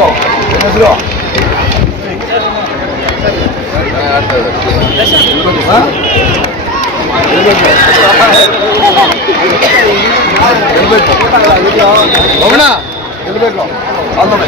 들어. 그냥 들어. 너무나 일백 거. 안 넘어.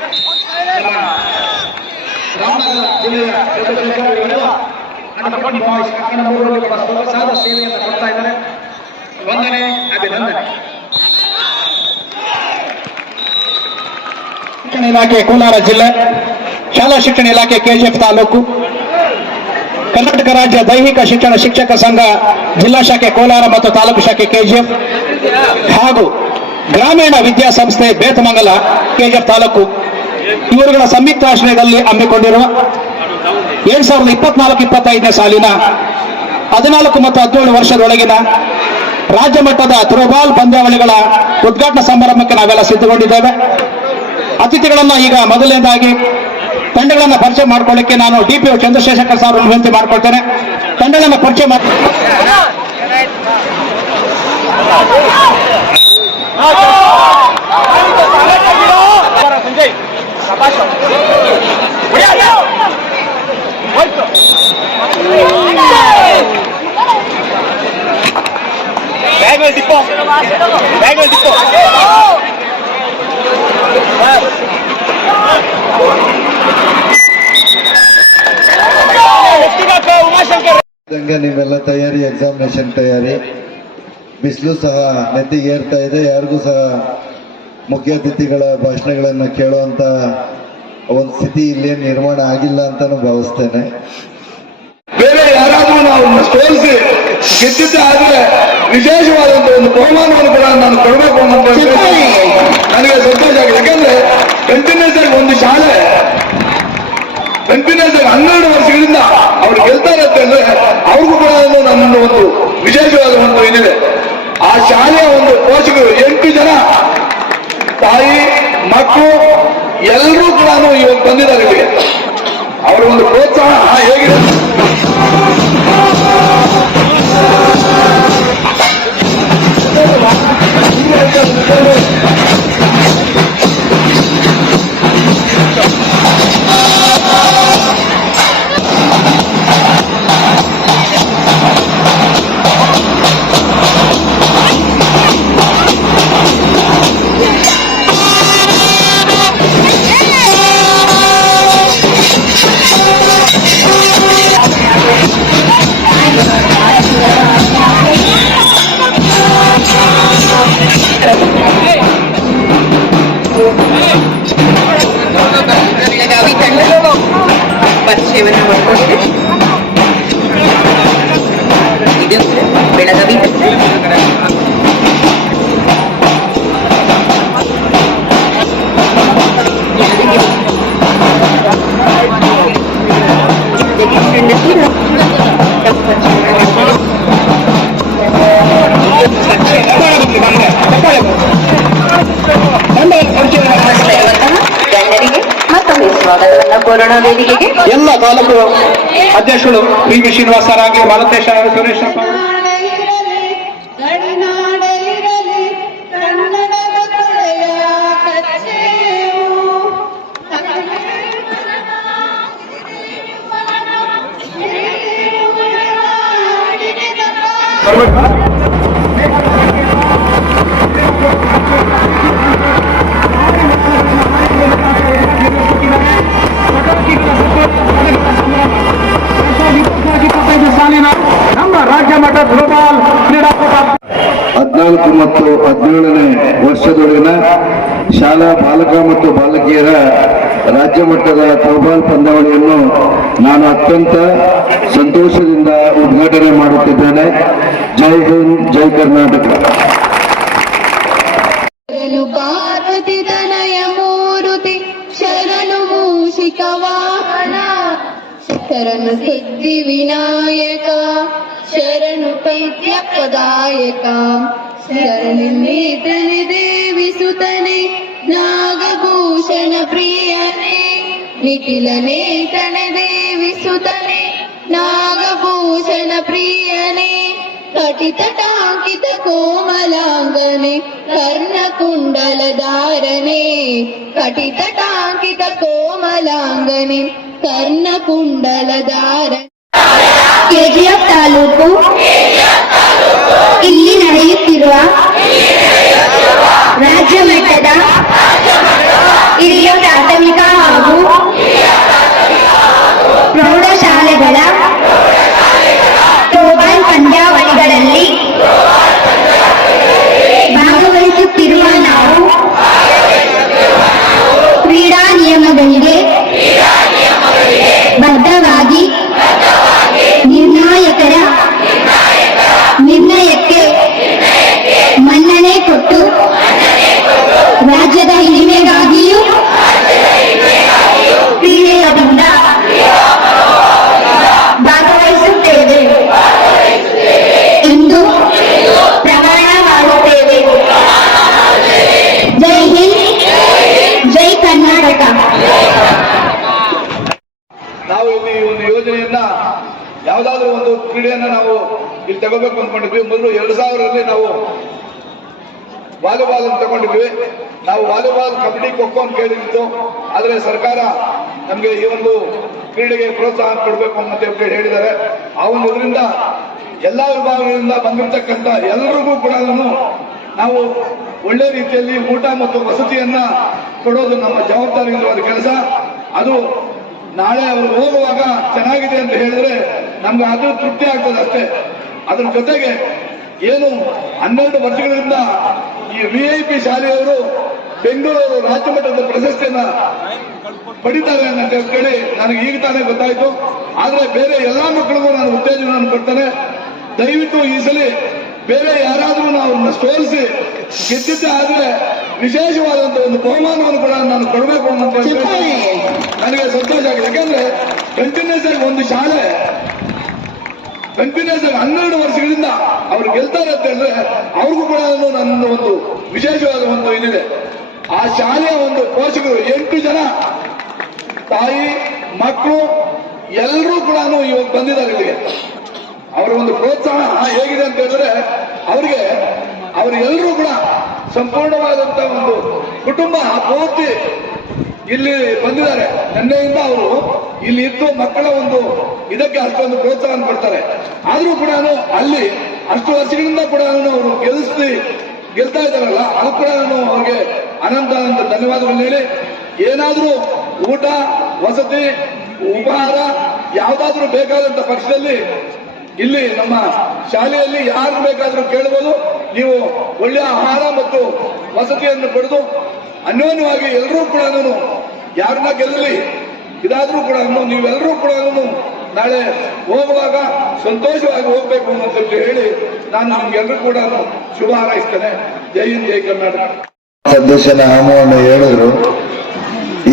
The ಜಿಲ್ಲೆಯ ಸೇವೆಯನ್ನು ಕೊಡ್ತಾ ಇದ್ದಾರೆ. ವಂದನೆ ಅಭಿನಂದನೆ. ಶಿಕ್ಷಣ ಇಲಾಖೆ ಕೋಲಾರ ಜಿಲ್ಲೆ, ಶಾಲಾ ಶಿಕ್ಷಣ ಇಲಾಖೆ ಕೆಜಿಎಫ್ ತಾಲೂಕು. ಕರ್ನಾಟಕ ರಾಜ್ಯ ದೈಹಿಕ ಶಿಕ್ಷಣ ಶಿಕ್ಷಕ ಸಂಘ ಜಿಲ್ಲಾ ಶಾಖೆ ಕೋಲಾರ ಮತ್ತು ತಾಲೂಕು ಶಾಖೆ ಕೆಜಿಎಫ್. ಹಾಗೂ ಗ್ರಾಮೀಣ ವಿದ್ಯಾಸಂಸ್ಥೆ ಬೇತಮಂಗಲ ಕೆಜಿಎಫ್ ತಾಲೂಕು. ಇವರುಗಳ ಸಂಯುಕ್ತ ಆಶ್ರಯದಲ್ಲಿ ಹಮ್ಮಿಕೊಂಡಿರುವ ಎರಡ್ ಸಾವಿರದ ಇಪ್ಪತ್ನಾಲ್ಕು, ಇಪ್ಪತ್ತೈದನೇ ಸಾಲಿನ ಹದಿನಾಲ್ಕು ಮತ್ತು ಹದಿನೇಳು ವರ್ಷದೊಳಗಿನ ರಾಜ್ಯ ಮಟ್ಟದ ಥ್ರೋಬಾಲ್ ಪಂದ್ಯಾವಳಿಗಳ ಉದ್ಘಾಟನಾ ಸಮಾರಂಭಕ್ಕೆ ನಾವೆಲ್ಲ ಸಿದ್ಧಗೊಂಡಿದ್ದೇವೆ. ಅತಿಥಿಗಳನ್ನು ಈಗ ಮೊದಲನೇದಾಗಿ ತಂಡಗಳನ್ನು ಪರಿಚಯ ಮಾಡ್ಕೊಳ್ಳಿಕ್ಕೆ ನಾನು ಡಿ ಪಿ ಚಂದ್ರಶೇಖರ್ ಸರ್ ವಿನಂತಿ ಮಾಡ್ಕೊಳ್ತೇನೆ. ತಂಡಗಳನ್ನು ಪರಿಚಯ ಮಾಡಿ ಇದ್ದಂಗೆ ನೀವೆಲ್ಲ ತಯಾರಿ ಎಕ್ಸಾಮಿನೇಷನ್ ತಯಾರಿ. ಬಿಸಿಲು ಸಹ ನೆತ್ತಿಗೆ ಏರ್ತಾ ಇದೆ. ಯಾರಿಗೂ ಸಹ ಮುಖ್ಯ ಅತಿಥಿಗಳ ಭಾಷಣಗಳನ್ನು ಕೇಳುವಂತ ಒಂದು ಸ್ಥಿತಿ ಇಲ್ಲಿ ನಿರ್ಮಾಣ ಆಗಿಲ್ಲ ಅಂತಾನು ಭಾವಿಸ್ತೇನೆ. ಬೇರೆ ಯಾರಾದ್ರೂ ನಾವು ಸೋಲಿಸಿ ಗೆದ್ದಿದ್ದೆ ಆದ್ರೆ ವಿಶೇಷವಾದಂತ ಒಂದು ಬಹುಮಾನವನ್ನು ಕೂಡ ನಾನು ಕೊಡಬೇಕು ಅನ್ನೋ ನನಗೆ ಸಂತೋಷ ಆಗಿದೆ. ಯಾಕಂದ್ರೆ ಕಂಟಿನ್ಯೂಸ್ ಆಗಿ ಒಂದು ಶಾಲೆ. ಕಂಟಿನ್ಯೂಸ್ ಆಗಿ ಹನ್ನೆರಡು ವರ್ಷಗಳಿಂದ ಅವ್ರು ಇರುತ್ತೆ ಅಂತಂದ್ರೆ ಅವ್ರಿಗೂ ಕೂಡ ಒಂದು ನನ್ನೊಂದು ಒಂದು ವಿಶೇಷವಾದ ಒಂದು ಇದಿದೆ. ಆ ಶಾಲೆಯ ಒಂದು ಪೋಷಕರು ಎಂಟು ಜನ. ತಾಯಿ ಮಕ್ಕಳು ಎಲ್ಲರೂ ಕೂಡ ಇವತ್ತು ಬಂದಿದ್ದಾರೆ. ವೇದಿಕೆಗೆ ಎಲ್ಲ ತಾಲೂಕು ಅಧ್ಯಕ್ಷರು ಪಿ ವಿ ಶ್ರೀನಿವಾಸ ರಾಗಿ ಮಾಲತೇಶ ಸುರೇಶಪ್ಪ Thank ಗಡಿನಾಡಲಿರಲಿ ನಮ್ಮ ರಾಜ್ಯ ಮಟ್ಟ ಥ್ರೋಬಾಲ್ ಕ್ರೀಡಾಕೂಟ ಹದಿನಾಲ್ಕು ಮತ್ತು ಹದಿನೇಳನೇ ವರ್ಷದೊಳಗಿನ ಶಾಲಾ ಬಾಲಕ ಮತ್ತು ಬಾಲಕಿಯರ ರಾಜ್ಯ ಮಟ್ಟದ ಥ್ರೋಬಾಲ್ ಪಂದ್ಯಾವಳಿಯನ್ನು ನಾನು ಅತ್ಯಂತ ಸಂತೋಷದಿಂದ ಉದ್ಘಾಟನೆ ಮಾಡುತ್ತಿದ್ದೇನೆ. ಜೈ ಹಿಂದ್, ಜೈ ಕರ್ನಾಟಕ. ಪಾರ್ವತಿ ತನಯ ಮೂರುತಿ ಶರಣು ಮೂಷಿಕ ವಾಹನ ಶರಣು ಸಿದ್ಧಿ ವಿನಾಯಕ ಶರಣು ಪೈತ್ಯಪದಾಯಕ ಶರಣು ನೇತನೆ ದೇವಿ ಸುತನೆ ನಾಗಭೂಷಣ ಪ್ರಿಯನೇ ನಿಖಿಲ ನೇತನೆ ದೇವಿ ಸುತನೆ ನಾಗಭೂಷಣ ಪ್ರಿಯನೇ ಕಟಿತಟಾಂಕಿತ ಕೋಮಲಾಂಗನೆ ಕರ್ಣಕುಂಡಲಧಾರನೆ ಕಟಿತಟಾಂಕಿತ ಕೋಮಲಾಂಗನೆ ಕರ್ಣಕುಂಡಲಧಾರ ಕೆಜಿಎಫ್ ತಾಲೂಕು ಇಲ್ಲಿ ನಡೆಯುತ್ತಿರುವ ರಾಜ್ಯ ಮಟ್ಟದ ಹಿರಿಯ ಪ್ರಾಥಮಿಕ ಹಾಗೂ ಪ್ರೌಢಶಾಲೆಗಳ ಥ್ರೋಬಾಲ್ ಪಂದ್ಯಾವಳಿಗಳಲ್ಲಿ ಭಾಗವಹಿಸುತ್ತಿರುವ ನಾವು ಕ್ರೀಡಾ ನಿಯಮಗಳಿಗೆ ಬದ್ಧವಾಗಿ ನಿರ್ಣಾಯಕರ ನಿರ್ಣಯಕ್ಕೆ ಮನ್ನಣೆ ಕೊಟ್ಟು ರಾಜ್ಯದ ಹಿರಿಮೆಗಾಗಿಯೂ ಕ್ರೀಡೆಯದಿಂದ ಭಾಗವಹಿಸುತ್ತೇವೆ ಎಂದು ಪ್ರಮಾಣ ಮಾಡುತ್ತೇವೆ ಜೈ ಹಿಂದ್ ಜೈ ಕರ್ನಾಟಕ ನಾವು ಇಲ್ಲಿ ಈ ಒಂದು ಯೋಜನೆಯನ್ನ ಯಾವ್ದಾದ್ರು ಒಂದು ಕ್ರೀಡೆಯನ್ನ ನಾವು ಇಲ್ಲಿ ತಗೋಬೇಕು ಅಂದ್ಕೊಂಡಿದ್ವಿ ಮೊದಲು ಎರಡು ಸಾವಿರದಲ್ಲಿ ನಾವು ವಾಲಿಬಾಲ್ ಅಂತ ತಗೊಂಡಿದ್ವಿ. ನಾವು ವಾಲಿಬಾಲ್ ಕಬಡ್ಡಿ, ಖೋಖೋ ಅಂತ ಕೇಳಿದ್ದು ಆದರೆ ಸರ್ಕಾರ ನಮಗೆ ಈ ಒಂದು ಕ್ರೀಡೆಗೆ ಪ್ರೋತ್ಸಾಹ ಕೊಡಬೇಕು ಅಂತ ಹೇಳಿ ಹೇಳಿದ್ದಾರೆ. ಒಂದು ಇದರಿಂದ ಎಲ್ಲ ವಿಭಾಗಗಳಿಂದ ಬಂದಿರತಕ್ಕಂತ ಎಲ್ಲರಿಗೂ ಕೂಡ ನಾವು ಒಳ್ಳೆ ರೀತಿಯಲ್ಲಿ ಊಟ ಮತ್ತು ವಸತಿಯನ್ನ ಕೊಡೋದು ನಮ್ಮ ಜವಾಬ್ದಾರಿಯುತವಾದ ಕೆಲಸ. ಅದು ನಾಳೆ ಅವರು ಹೋಗುವಾಗ ಚೆನ್ನಾಗಿದೆ ಅಂತ ಹೇಳಿದ್ರೆ ನಮ್ಗೆ ಅದು ತೃಪ್ತಿ ಆಗ್ತದೆ ಅಷ್ಟೇ. ಅದ್ರ ಜೊತೆಗೆ ಏನು ಹನ್ನೆರಡು ವರ್ಷಗಳಿಂದ ಈ ವಿಐಪಿ ಶಾಲೆಯವರು ಬೆಂಗಳೂರು ರಾಜ್ಯ ಮಟ್ಟದ ಪ್ರಶಸ್ತಿಯನ್ನ ಪಡಿತಾರೆ ಅಂತ ಹೇಳಿ ನನಗೆ ಈಗ ತಾನೇ ಗೊತ್ತಾಯ್ತು. ಆದ್ರೆ ಬೇರೆ ಎಲ್ಲಾ ಮಕ್ಕಳಿಗೂ ನಾನು ಉತ್ತೇಜನವನ್ನು ಕೊಡ್ತೇನೆ. ದಯವಿಟ್ಟು ಈ ಸಲ ಬೇರೆ ಯಾರಾದರೂ ನಾವು ಸೋಲಿಸಿ ಗೆದ್ದಿದ್ದೆ ಆದ್ರೆ ವಿಶೇಷವಾದಂತ ಒಂದು ಬಹುಮಾನವನ್ನು ಕೂಡ ನಾನು ಕೊಡಬೇಕು ಅಂತ ಹೇಳಿ ನನಗೆ ಸಂತೋಷ ಆಗಿದೆ. ಯಾಕಂದ್ರೆ ಕಂಟಿನ್ಯೂಸ್ ಆಗಿ ಒಂದು ಶಾಲೆ ಕಂಟಿನ್ಯೂಸ್ ಆಗಿ ಹನ್ನೆರಡು ವರ್ಷಗಳಿಂದ ಅವ್ರು ಗೆಲ್ತಾರೆ ಅಂತ ಹೇಳಿದ್ರೆ ಅವ್ರಿಗೂ ಕೂಡ ನನ್ನ ಒಂದು ವಿಶೇಷವಾದ ಒಂದು ಇದಿದೆ. ಆ ಶಾಲೆಯ ಒಂದು ಪೋಷಕರು ಎಂಟು ಜನ, ತಾಯಿ, ಮಕ್ಕಳು ಎಲ್ಲರೂ ಕೂಡ ಇವಾಗ ಬಂದಿದ್ದಾರೆ ಇಲ್ಲಿಗೆ. ಅವರ ಒಂದು ಪ್ರೋತ್ಸಾಹ ಹೇಗಿದೆ ಅಂತ ಹೇಳಿದ್ರೆ ಅವರಿಗೆ ಅವರೆಲ್ಲರೂ ಕೂಡ ಸಂಪೂರ್ಣವಾದಂತ ಒಂದು ಕುಟುಂಬ ಪೂರ್ತಿ ಇಲ್ಲಿ ಬಂದಿದ್ದಾರೆ. ನಿನ್ನೆಯಿಂದ ಅವರು ಇಲ್ಲಿ ಇದ್ದು ಮಕ್ಕಳ ಒಂದು ಇದಕ್ಕೆ ಅಷ್ಟೊಂದು ಪ್ರೋತ್ಸಾಹ ಕೊಡ್ತಾರೆ. ಆದ್ರೂ ಕೂಡ ಅಲ್ಲಿ ಅಷ್ಟು ವರ್ಷಗಳಿಂದ ಕೂಡ ಅವರು ಗೆಲ್ಲಿಸಿ ಗೆಲ್ತಾ ಇದ್ದಾರಲ್ಲ, ಅದು ಕೂಡ ನಾನು ಅವ್ರಿಗೆ ಅನಂತ ಅನಂತ ಧನ್ಯವಾದಗಳು ಹೇಳಿ, ಏನಾದ್ರೂ ಊಟ, ವಸತಿ, ಉಪಹಾರ ಯಾವ್ದಾದ್ರೂ ಬೇಕಾದಂತ ಪಕ್ಷದಲ್ಲಿ ಇಲ್ಲಿ ನಮ್ಮ ಶಾಲೆಯಲ್ಲಿ ಯಾರು ಬೇಕಾದ್ರೂ ಕೇಳಬಹುದು ನೀವು ಒಳ್ಳೆಯ ಆಹಾರ ಮತ್ತು ವಸತಿಯನ್ನು ಪಡೆದು ಅನ್ಯೋನ್ಯವಾಗಿ ಎಲ್ಲರೂ ಕೂಡ ನಾನು ಯಾರನ್ನ ಗೆಲ್ಲಲಿ ಇದಾದ್ರೂ ಕೂಡ ನೀವೆಲ್ಲರೂ ಕೂಡ ನಾಳೆ ಹೋಗುವಾಗ ಸಂತೋಷವಾಗಿ ಹೋಗ್ಬೇಕು ಅಂತ ಹೇಳಿ ನಾನು ನಿಮ್ಗೆಲ್ಲರೂ ಕೂಡ ಶುಭ ಹಾರೈಸ್ತೇನೆ. ಜೈ ಹಿಂದ್, ಜೈ ಕರ್ನಾಟಕ. ಸದಸ್ಯನ ಆಮವನ್ನು ಹೇಳಿದ್ರು.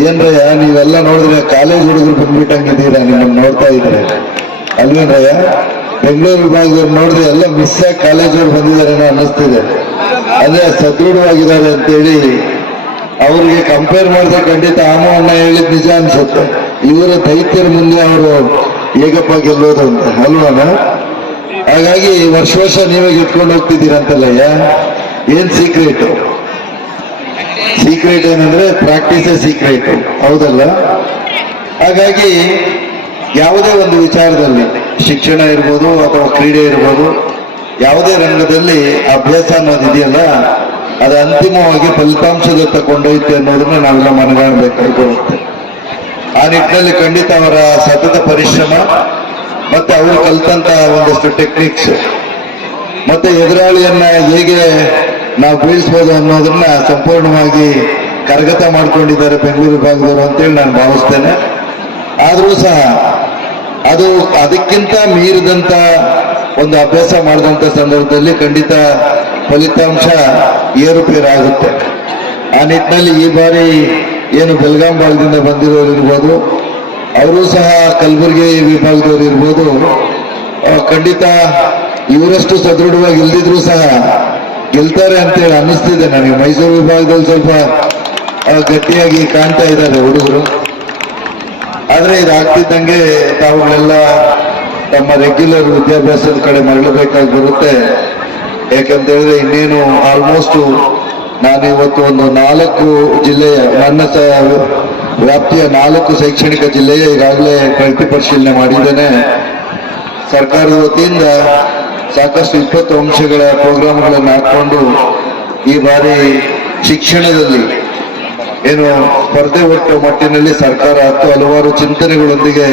ಏನ್ರಯ್ಯ, ನೀವೆಲ್ಲ ನೋಡಿದ್ರೆ ಕಾಲೇಜ್ ಹುಡುಗರು ಬಂದ್ಬಿಟ್ಟಂಗಿದ್ದೀರಾ? ನಿಮ್ಮನ್ನ ನೋಡ್ತಾ ಇದ್ರೆ ಅಲ್ವೇನ್ರಯ್ಯ, ಬೆಂಗಳೂರು ವಿಭಾಗದವ್ರು ನೋಡಿದ್ರೆ ಎಲ್ಲ ಮಿಸ್ ಆಗಿ ಕಾಲೇಜ್ ಅವ್ರು ಬಂದಿದ್ದಾರೆ ಅನ್ನಿಸ್ತಿದೆ. ಅಂದ್ರೆ ಸದೃಢವಾಗಿದ್ದಾರೆ ಅಂತೇಳಿ ಅವ್ರಿಗೆ ಕಂಪೇರ್ ಮಾಡಿದ್ರೆ ಖಂಡಿತ ಆಮೋ ಅಣ್ಣ ಹೇಳಿದ್ ನಿಜ ಅನ್ಸುತ್ತೆ. ಇವರ ದೈತ್ಯರ ಮುಂದೆ ಅವರು ಹೇಗಪ್ಪ ಗೆಲ್ಲೋದು ಅಂತ, ಅಲ್ವಾನ? ಹಾಗಾಗಿ ವರ್ಷ ವರ್ಷ ನೀವೇ ಗೆದ್ಕೊಂಡು ಹೋಗ್ತಿದ್ದೀರಂತಲ್ಲಯ್ಯ ಏನ್ ಸೀಕ್ರೆಟ್ ಸೀಕ್ರೆಟ್ ಏನಂದ್ರೆ ಪ್ರಾಕ್ಟೀಸ್ ಸೀಕ್ರೆಟ್ ಹೌದಲ್ಲ? ಹಾಗಾಗಿ ಯಾವುದೇ ಒಂದು ವಿಚಾರದಲ್ಲಿ, ಶಿಕ್ಷಣ ಇರ್ಬೋದು ಅಥವಾ ಕ್ರೀಡೆ ಇರ್ಬೋದು, ಯಾವುದೇ ರಂಗದಲ್ಲಿ ಅಭ್ಯಾಸ ಅನ್ನೋದು ಇದೆಯಲ್ಲ ಅದು ಅಂತಿಮವಾಗಿ ಫಲಿತಾಂಶದತ್ತ ಕೊಂಡೊಯ್ತು ಅನ್ನೋದನ್ನ ನಾವೆಲ್ಲ ಮನಗಾಣಬೇಕಾಗುತ್ತೆ ಆ ನಿಟ್ಟಿನಲ್ಲಿ ಖಂಡಿತ ಅವರ ಸತತ ಪರಿಶ್ರಮ ಮತ್ತೆ ಅವರು ಕಲ್ತಂತ ಒಂದಷ್ಟು ಟೆಕ್ನಿಕ್ಸ್ ಮತ್ತೆ ಎದುರಾಳಿಯನ್ನ ಹೇಗೆ ನಾವು ಬೀಳಿಸ್ಬೋದು ಅನ್ನೋದನ್ನ ಸಂಪೂರ್ಣವಾಗಿ ಕರಗತ ಮಾಡ್ಕೊಂಡಿದ್ದಾರೆ ಬೆಂಗಳೂರು ವಿಭಾಗದವರು ಅಂತೇಳಿ ನಾನು ಭಾವಿಸ್ತೇನೆ. ಆದರೂ ಸಹ ಅದು ಅದಕ್ಕಿಂತ ಮೀರಿದಂತ ಒಂದು ಅಭ್ಯಾಸ ಮಾಡಿದಂಥ ಸಂದರ್ಭದಲ್ಲಿ ಖಂಡಿತ ಫಲಿತಾಂಶ ಏರುಪೇರಾಗುತ್ತೆ. ಆ ನಿಟ್ಟಿನಲ್ಲಿ ಈ ಬಾರಿ ಏನು ಬೆಳಗಾಂ ಭಾಗದಿಂದ ಬಂದಿರೋರು ಇರ್ಬೋದು, ಅವರು ಸಹ ಕಲಬುರಗಿ ವಿಭಾಗದವರು ಇರ್ಬೋದು ಖಂಡಿತ ಇವರಷ್ಟು ಸದೃಢವಾಗಿ ಇಲ್ದಿದ್ರು ಸಹ ಗೆಲ್ತಾರೆ ಅಂತೇಳಿ ಅನ್ನಿಸ್ತಿದೆ ನನಗೆ. ಮೈಸೂರು ವಿಭಾಗದಲ್ಲಿ ಸ್ವಲ್ಪ ಗಟ್ಟಿಯಾಗಿ ಕಾಣ್ತಾ ಇದ್ದಾರೆ ಹುಡುಗರು. ಆದ್ರೆ ಇದಾಗ್ತಿದ್ದಂಗೆ ತಾವುಗಳೆಲ್ಲ ತಮ್ಮ ರೆಗ್ಯುಲರ್ ವಿದ್ಯಾಭ್ಯಾಸದ ಕಡೆ ಮರಳಬೇಕಾಗಿ ಬರುತ್ತೆ. ಯಾಕಂತ ಹೇಳಿದ್ರೆ ಇನ್ನೇನು ಆಲ್ಮೋಸ್ಟ್ ನಾನು ಇವತ್ತು ಒಂದು ನಾಲ್ಕು ಜಿಲ್ಲೆಯ ನನ್ನ ವ್ಯಾಪ್ತಿಯ ನಾಲ್ಕು ಶೈಕ್ಷಣಿಕ ಜಿಲ್ಲೆಯ ಈಗಾಗಲೇ ಪ್ರಗತಿ ಪರಿಶೀಲನೆ ಮಾಡಿದ್ದೇನೆ. ಸರ್ಕಾರದ ವತಿಯಿಂದ ಸಾಕಷ್ಟು ಇಪ್ಪತ್ತು ಅಂಶಗಳ ಪ್ರೋಗ್ರಾಮ್ಗಳನ್ನು ಹಾಕೊಂಡು ಈ ಬಾರಿ ಶಿಕ್ಷಣದಲ್ಲಿ ಏನು ಸ್ಪರ್ಧೆ ಒಟ್ಟು ಮಟ್ಟಿನಲ್ಲಿ ಸರ್ಕಾರ ಹತ್ತು ಹಲವಾರು ಚಿಂತನೆಗಳೊಂದಿಗೆ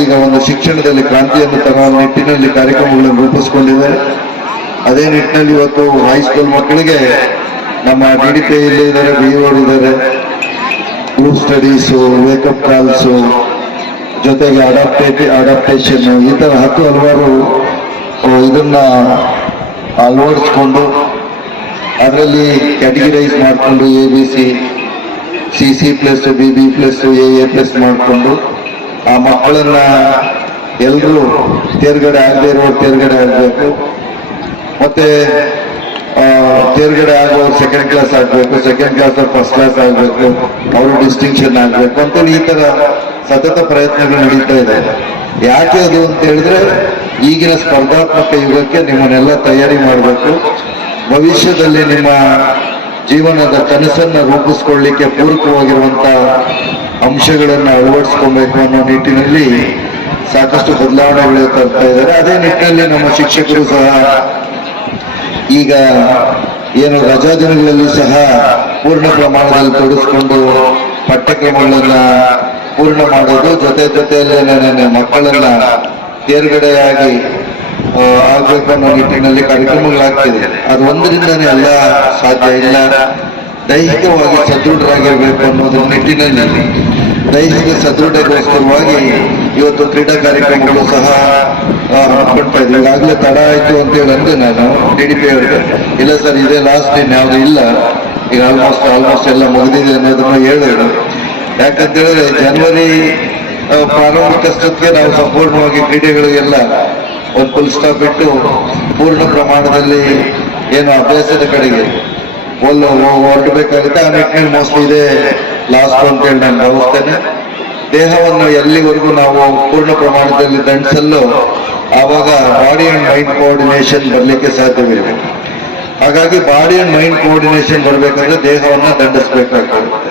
ಈಗ ಒಂದು ಶಿಕ್ಷಣದಲ್ಲಿ ಕ್ರಾಂತಿಯನ್ನು ತರುವ ನಿಟ್ಟಿನಲ್ಲಿ ಕಾರ್ಯಕ್ರಮಗಳನ್ನು ರೂಪಿಸಿಕೊಂಡಿದೆ. ಅದೇ ನಿಟ್ಟಿನಲ್ಲಿ ಇವತ್ತು ಹೈಸ್ಕೂಲ್ ಮಕ್ಕಳಿಗೆ ನಮ್ಮ ಡಿ ಪಿ ಇದ್ದಾರೆ ಬಿ ಇದ್ದಾರೆ. ಗ್ರೂಪ್ ಸ್ಟಡೀಸು ಮೇಕಪ್ ಕಾಲ್ಸು ಜೊತೆಗೆ ಅಡಾಪ್ಟೇಟಿ ಅಡಾಪ್ಟೇಷನ್ ಈ ಥರ ಹತ್ತು ಹಲವಾರು ಇದನ್ನ ಅಳವಡಿಸ್ಕೊಂಡು, ಅದರಲ್ಲಿ ಕ್ಯಾಟಗರೈಸ್ ಮಾಡಿಕೊಂಡು A B C C C plus B B plus A A plus ಮಾಡಿಕೊಂಡು, ಆ ಮಕ್ಕಳನ್ನ ಎಲ್ಲರೂ ತೇರ್ಗಡೆ ಆಗದೆ ಇರೋರು ತೇರ್ಗಡೆ ಆಗಬೇಕು. ಮತ್ತೆ ತೇರ್ಗಡೆ ಆಗುವ ಸೆಕೆಂಡ್ ಕ್ಲಾಸ್ ಆಗಬೇಕು ಸೆಕೆಂಡ್ ಕ್ಲಾಸ್ ಫಸ್ಟ್ ಕ್ಲಾಸ್ ಆಗಬೇಕು, ಅವರು ಡಿಸ್ಟಿಂಕ್ಷನ್ ಆಗಬೇಕು ಅಂತ ಈ ತರ ಸತತ ಪ್ರಯತ್ನಗಳು ನಡೀತಾ ಇದೆ. ಯಾಕೆ ಅದು ಅಂತ ಹೇಳಿದ್ರೆ, ಈಗಿನ ಸ್ಪರ್ಧಾತ್ಮಕ ಯುಗಕ್ಕೆ ನಿಮ್ಮನ್ನೆಲ್ಲ ತಯಾರಿ ಮಾಡಬೇಕು. ಭವಿಷ್ಯದಲ್ಲಿ ನಿಮ್ಮ ಜೀವನದ ಕನಸನ್ನ ರೂಪಿಸ್ಕೊಳ್ಳಿಕ್ಕೆ ಪೂರಕವಾಗಿರುವಂತ ಅಂಶಗಳನ್ನು ಅಳವಡಿಸ್ಕೊಬೇಕು ಅನ್ನೋ ನಿಟ್ಟಿನಲ್ಲಿ ಸಾಕಷ್ಟು ಬದಲಾವಣೆಗಳು ತರ್ತಾ ಇದ್ದಾರೆ. ಅದೇ ನಿಟ್ಟಿನಲ್ಲಿ ನಮ್ಮ ಶಿಕ್ಷಕರು ಸಹ ಈಗ ಏನು ರಜಾ ದಿನಗಳಲ್ಲಿ ಸಹ ಪೂರ್ಣ ಪ್ರಮಾಣದಲ್ಲಿ ತೊಡಗಿಸ್ಕೊಂಡು ಪಠ್ಯಕ್ರಮಗಳನ್ನ ಪೂರ್ಣ ಮಾಡೋದು, ಜೊತೆ ಜೊತೆಯಲ್ಲೇ ಮಕ್ಕಳನ್ನ ತೇರ್ಗಡೆಯಾಗಿ ಆಗ್ಬೇಕು ಅನ್ನೋ ನಿಟ್ಟಿನಲ್ಲಿ ಕಾರ್ಯಕ್ರಮಗಳಾಗ್ತಿದೆ. ಅದು ಒಂದರಿಂದನೇ ಎಲ್ಲ ಸಾಧ್ಯ. ಇಲ್ಲ, ದೈಹಿಕವಾಗಿ ಸದೃಢರಾಗಿರ್ಬೇಕು ಅನ್ನೋದ್ರ ನಿಟ್ಟಿನಲ್ಲಿ ದೈಹಿಕ ಸದೃಢಗೋಸ್ಕರವಾಗಿ ಇವತ್ತು ಕ್ರೀಡಾ ಕಾರ್ಯಕ್ರಮಗಳು ಸಹ ಆ, ಇದ್ದೀವಿ ಈಗಾಗಲೇ ತಡ ಆಯ್ತು ಅಂತ ಹೇಳಿ ಅಂದೆ ನಾನು ಡಿ ಡಿ ಪಿ ಅವರಿಗೆ. ಇಲ್ಲ ಸರ್ ಇದೇ ಲಾಸ್ಟ್ ಇನ್ ಯಾವುದು ಇಲ್ಲ. ಈಗ ಆಲ್ಮೋಸ್ಟ್ ಆಲ್ಮೋಸ್ಟ್ ಎಲ್ಲ ಮುಗಿದಿದೆ ಅನ್ನೋದನ್ನ ಹೇಳಿದ್ರು ಯಾಕಂತ ಹೇಳಿದ್ರೆ ಜನವರಿ ಸ್ಥಿತಿಗೆ ನಾವು ಸಂಪೂರ್ಣವಾಗಿ ಕ್ರೀಡೆಗಳಿಗೆಲ್ಲ ಒಂದು ಫುಲ್ ಸ್ಟಾಪ್ ಇಟ್ಟು ಪೂರ್ಣ ಪ್ರಮಾಣದಲ್ಲಿ ಏನು ಅಭ್ಯಾಸದ ಕಡೆಗೆ ಒಲ್ಲ ಹೊರಡಬೇಕಾಗುತ್ತೆ ಆ ನಿಟ್ಟಿನಲ್ಲಿ ಮೋಸ್ಟ್ಲಿ ಇದೆ ಲಾಸ್ಟ್ ಅಂತ ಹೇಳಿ ನಾನು ದೇಹವನ್ನು ಎಲ್ಲಿವರೆಗೂ ನಾವು ಪೂರ್ಣ ಪ್ರಮಾಣದಲ್ಲಿ ದಂಡಿಸಲು ಆವಾಗ ಬಾಡಿ ಅಂಡ್ ಮೈಂಡ್ ಕೋಆರ್ಡಿನೇಷನ್ ಬರಲಿಕ್ಕೆ ಸಾಧ್ಯವಿದೆ ಹಾಗಾಗಿ ಬಾಡಿ ಅಂಡ್ ಮೈಂಡ್ ಕೋಆರ್ಡಿನೇಷನ್ ಬರಬೇಕಂದ್ರೆ ದೇಹವನ್ನು ದಂಡಿಸಬೇಕಾಗುತ್ತೆ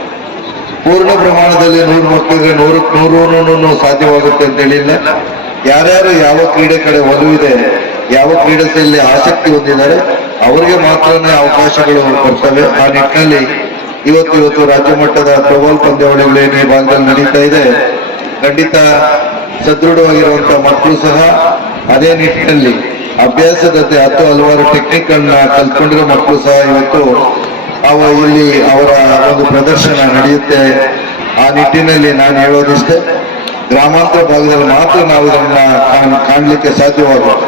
ಪೂರ್ಣ ಪ್ರಮಾಣದಲ್ಲಿ ನೂರು ಮಕ್ಕಳಿಗೆ ನೂರಕ್ಕೆ ನೂರು ಸಾಧ್ಯವಾಗುತ್ತೆ ಅಂತ ಹೇಳಿಲ್ಲ. ಯಾರ್ಯಾರು ಯಾವ ಕ್ರೀಡೆ ಕಡೆ ಒಲವಿದೆ, ಯಾವ ಕ್ರೀಡೆಯಲ್ಲಿ ಆಸಕ್ತಿ ಹೊಂದಿದ್ದಾರೆ, ಅವರಿಗೆ ಮಾತ್ರನೇ ಅವಕಾಶಗಳು ಬರ್ತವೆ. ಆ ನಿಟ್ಟಿನಲ್ಲಿ ಇವತ್ತು ಇವತ್ತು ರಾಜ್ಯ ಮಟ್ಟದ ಥ್ರೋಬಾಲ್ ಪಂದ್ಯಾವಳಿಗಳು ಏನು ಈ ಭಾಗದಲ್ಲಿ ನಡೀತಾ ಇದೆ. ಖಂಡಿತ ಸದೃಢವಾಗಿರುವಂತಹ ಮಕ್ಕಳು ಸಹ ಅದೇ ನಿಟ್ಟಿನಲ್ಲಿ ಅಭ್ಯಾಸದಂತೆ ಹತ್ತು ಹಲವಾರು ಟೆಕ್ನಿಕ್ ಅನ್ನ ಕಲ್ತ್ಕೊಂಡಿರೋ ಮಕ್ಕಳು ಸಹ ಇವತ್ತು ಅವ ಇಲ್ಲಿ ಅವರ ಒಂದು ಪ್ರದರ್ಶನ ನಡೆಯುತ್ತೆ. ಆ ನಿಟ್ಟಿನಲ್ಲಿ ನಾನು ಹೇಳೋದಿಷ್ಟೇ, ಗ್ರಾಮಾಂತರ ಭಾಗದಲ್ಲಿ ಮಾತ್ರ ನಾವು ಇದನ್ನ ಕಾಣ್ಲಿಕ್ಕೆ ಸಾಧ್ಯವಾಗುತ್ತೆ.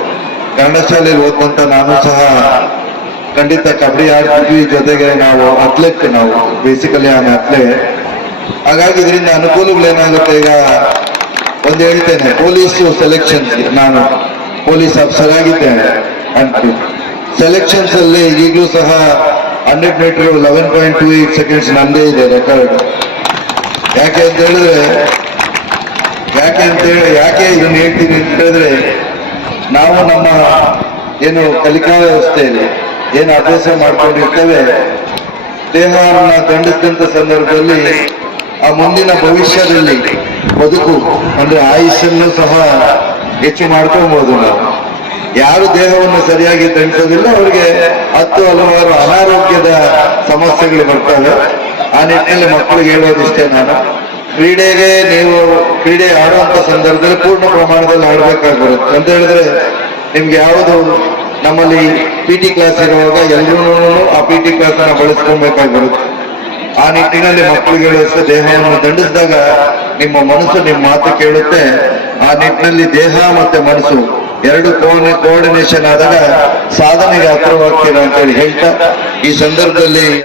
ಕನ್ನಡ ಶಾಲೆಯಲ್ಲಿ ಓದುವಂತ ನಾನು ಸಹ ಖಂಡಿತ ಕಬಡ್ಡಿ ಆಡ್ತಿದ್ವಿ ಜೊತೆಗೆ ನಾವು ಅಥ್ಲೆಟ್ ನಾವು ಬೇಸಿಕಲಿ ಆನ್ ಅಥ್ಲೆಟ್ ಹಾಗಾಗಿ ಇದರಿಂದ ಅನುಕೂಲಗಳೇನಾಗುತ್ತೆ ಈಗ ಒಂದು ಹೇಳ್ತೇನೆ ಪೊಲೀಸು ಸೆಲೆಕ್ಷನ್ ನಾನು ಪೊಲೀಸ್ ಆಫೀಸರ್ ಆಗಿದ್ದೇನೆ ಅಂತ ಸೆಲೆಕ್ಷನ್ಸ್ ಅಲ್ಲಿ ಈಗಲೂ ಸಹ hundred metre eleven point two eight seconds ನಂದೇ ಇದೆ ರೆಕಾರ್ಡ್ ಯಾಕೆ ಅಂತ ಹೇಳಿದ್ರೆ, ಯಾಕೆ ಅಂತ ಹೇಳಿ, ಯಾಕೆ ಇದನ್ನು ಹೇಳ್ತೀನಿ ಅಂತ ಹೇಳಿದ್ರೆ, ನಾವು ನಮ್ಮ ಏನು ಕಲಿಕಾ ವ್ಯವಸ್ಥೆಯಲ್ಲಿ ಏನು ಅಭ್ಯಾಸ ಮಾಡ್ಕೊಂಡಿರ್ತೇವೆ? ದೇಹವನ್ನ ದಂಡಿಸಿದಂತ ಸಂದರ್ಭದಲ್ಲಿ ಆ ಮುಂದಿನ ಭವಿಷ್ಯದಲ್ಲಿ ಬದುಕು ಅಂದ್ರೆ ಆಯುಷನ್ನು ಸಹ ಹೆಚ್ಚು ಮಾಡ್ಕೊಬಹುದು ನಾವು. ಯಾರು ದೇಹವನ್ನು ಸರಿಯಾಗಿ ದಂಡಿಸೋದಿಲ್ಲ, ಅವರಿಗೆ ಹತ್ತು ಹಲವಾರು ಅನಾರೋಗ್ಯದ ಸಮಸ್ಯೆಗಳು ಬರ್ತವೆ. ಆ ನಿಟ್ಟಿನಲ್ಲಿ ಮಕ್ಕಳಿಗೆ ಹೇಳೋದಿಷ್ಟೇ ನಾನು. ಕ್ರೀಡೆಗೆ ನೀವು ಕ್ರೀಡೆ ಆಡುವಂತ ಸಂದರ್ಭದಲ್ಲಿ ಪೂರ್ಣ ಪ್ರಮಾಣದಲ್ಲಿ ಆಡ್ಬೇಕಾಗಿರುತ್ತೆ ಅಂತ ಹೇಳಿದ್ರೆ ನಿಮ್ಗೆ ಯಾವುದು ನಮ್ಮಲ್ಲಿ ಪಿ ಟಿ ಕ್ಲಾಸ್ ಇರುವಾಗ ಎಲ್ಲರೂ ಆ ಪಿ ಟಿ ಕ್ಲಾಸ್ ಅನ್ನ ಆ ನಿಟ್ಟಿನಲ್ಲಿ ಮಕ್ಕಳಿಗೆ ದೇಹವನ್ನು ದಂಡಿಸಿದಾಗ ನಿಮ್ಮ ಮನಸ್ಸು ನಿಮ್ಮ ಮಾತು ಕೇಳುತ್ತೆ. ಆ ನಿಟ್ಟಿನಲ್ಲಿ ದೇಹ ಮತ್ತೆ ಮನಸ್ಸು ಎರಡು ಕೋಆರ್ಡಿನೇಷನ್ ಆದಾಗ ಸಾಧನೆಗೆ ಹತ್ರವಾಗ್ತೀರಾ ಅಂತ ಹೇಳಿ ಹೇಳ್ತಾ ಈ ಸಂದರ್ಭದಲ್ಲಿ